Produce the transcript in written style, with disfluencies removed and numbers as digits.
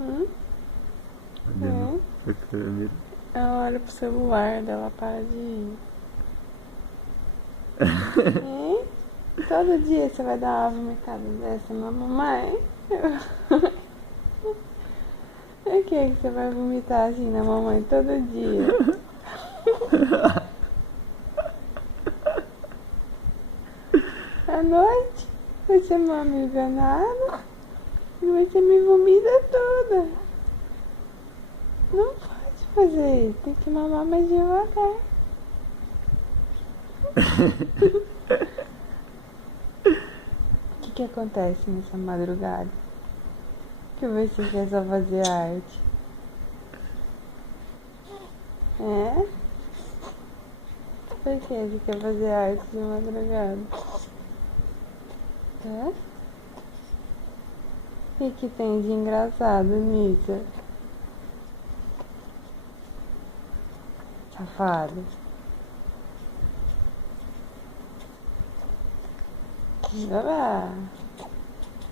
Hum? Olhando pra câmera. Ela olha pro celular dela, para de ir. Hein? Todo dia você vai dar uma vomitada dessa na mamãe? Por que você vai vomitar assim na mamãe todo dia? À noite, você é uma amiga nada e você me vomita toda. Não pode fazer isso, tem que mamar mais devagar. O que acontece nessa madrugada? Que você quer só fazer arte? É? Por que você quer fazer arte de madrugada? É? O que tem de engraçado nisso? Safado. Bora lá.